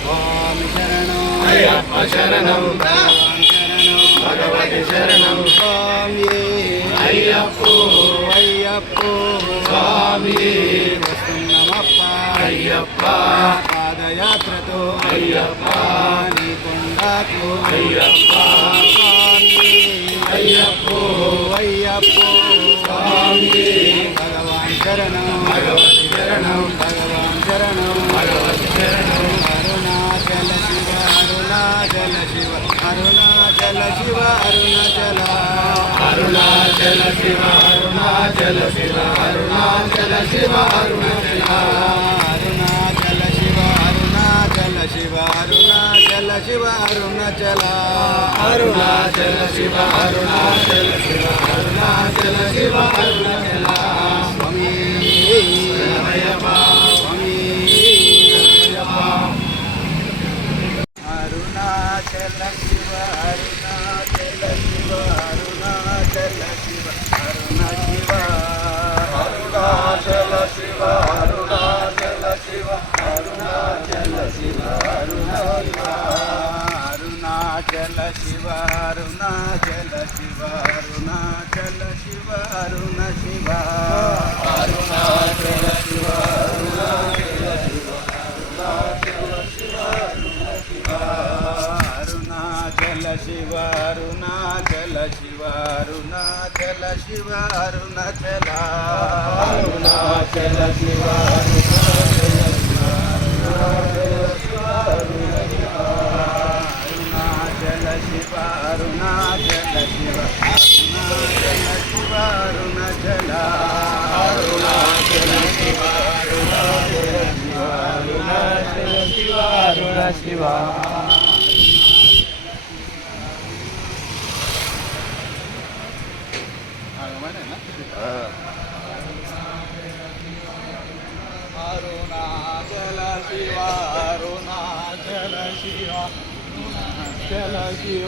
स्वामी शरणं अय्यप्प शरणं भगवति शरणं स्वामी अय्यप्पो अय्यप्पो स्वामी वस्तुन्नमप्प अय्यप्प पादयात्रतो अय्यप्प नीकोंडाको अय्यप्प स्वामी अय्यप्पो अय्यप्पो स्वामी भगवान् शरणं भगवति शरणं भगवान् शरणं भगवति शरणं अरुणाचल शिव अरुणाचल शिव अरुणाचल शिव अरुणाचल अरुणाचल शिव अरुणाचल शिव अरुणाचल शिव अरुणाचल अरुणाचल शिव अरुणाचल शिव अरुणाचल शिव अरुणाचल अरुणाचल शिव अरुणाचल शिव अरुणाचल शिव अरुणाचल स्वामी अय्यप्पा स्वामी अय्यप्पा अरुणाचल शिव अरुणाचल शिव अरुणाचल शिव अरुणाचल शिव अरुणाचल शिव अरुणाचल शिव अरुणाचल शिव अरुणाचल शिव अरुणाचल शिव अरुण शिव अरुणाचल शिव अरुणाचल शिव अरुणाचल शिव अरुणाचल शिव अरुणाचल शिव अरुणाचल शिव अरुणाचल अरुणाचल शिव अरुणाचल शिव अरुणाचल शिव अरुणाचल अरुणाचल शिव अरुणाचल शिव अरुण शिव अरुणाचल शिव अरुणाचल शिव अरुणाचल शिव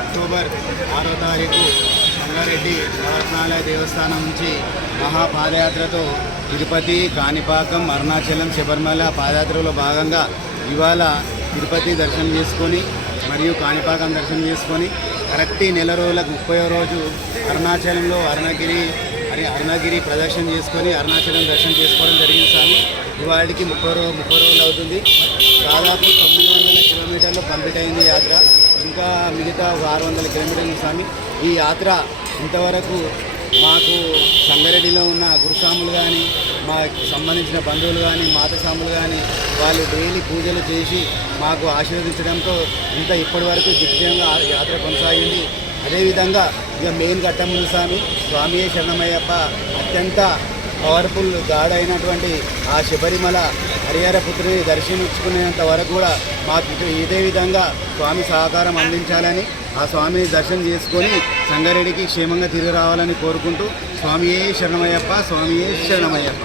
అక్టోబర్ 6వ తారీఖు సంగారెడ్డి నవరత్నాలయ దేవస్థానం నుంచి మహాపాదయాత్రతో తిరుపతి, కాణిపాకం, అరుణాచలం, శబరిమల పాదయాత్రలో భాగంగా ఇవాళ తిరుపతి దర్శనం చేసుకొని మరియు కాణిపాకం దర్శనం చేసుకొని కరెక్ట్ నెల రోజులకు 30వ రోజు అరుణాచలంలో అరుణగిరి ప్రదర్శన చేసుకొని అరుణాచలం దర్శనం చేసుకోవడం జరిగింది స్వామి. ఇవాళకి 30 రోజులు అవుతుంది. దాదాపు 900 కిలోమీటర్లు కంప్లీట్ అయింది యాత్ర. ఇంకా మిగతా 600 కిలోమీటర్లు స్వామి. ఈ యాత్ర ఇంతవరకు మాకు సంగారెడ్డిలో ఉన్న గురుస్వాములు కానీ, మాకు సంబంధించిన బంధువులు కానీ, మాతస్వాములు కానీ వాళ్ళు డైలీ పూజలు చేసి మాకు ఆశీర్వదించడంతో ఇప్పటి వరకు దిగ్విజయంగా యాత్ర కొనసాగింది. అదేవిధంగా ఇక మెయిన్ ఘట్టముందు స్వామియే శరణమయ్యప్ప అత్యంత పవర్ఫుల్ గాడ్ అయినటువంటి ఆ శబరిమల హరిహరపుత్రుని దర్శించుకునేంత వరకు కూడా మాకు ఇదే విధంగా స్వామి సహకారం అందించాలని, ఆ స్వామిని దర్శనం చేసుకొని సంగారెడ్డికి క్షేమంగా తిరిగి రావాలని కోరుకుంటూ స్వామియే శరణమయ్యప్ప, స్వామియే శరణమయ్యప్ప.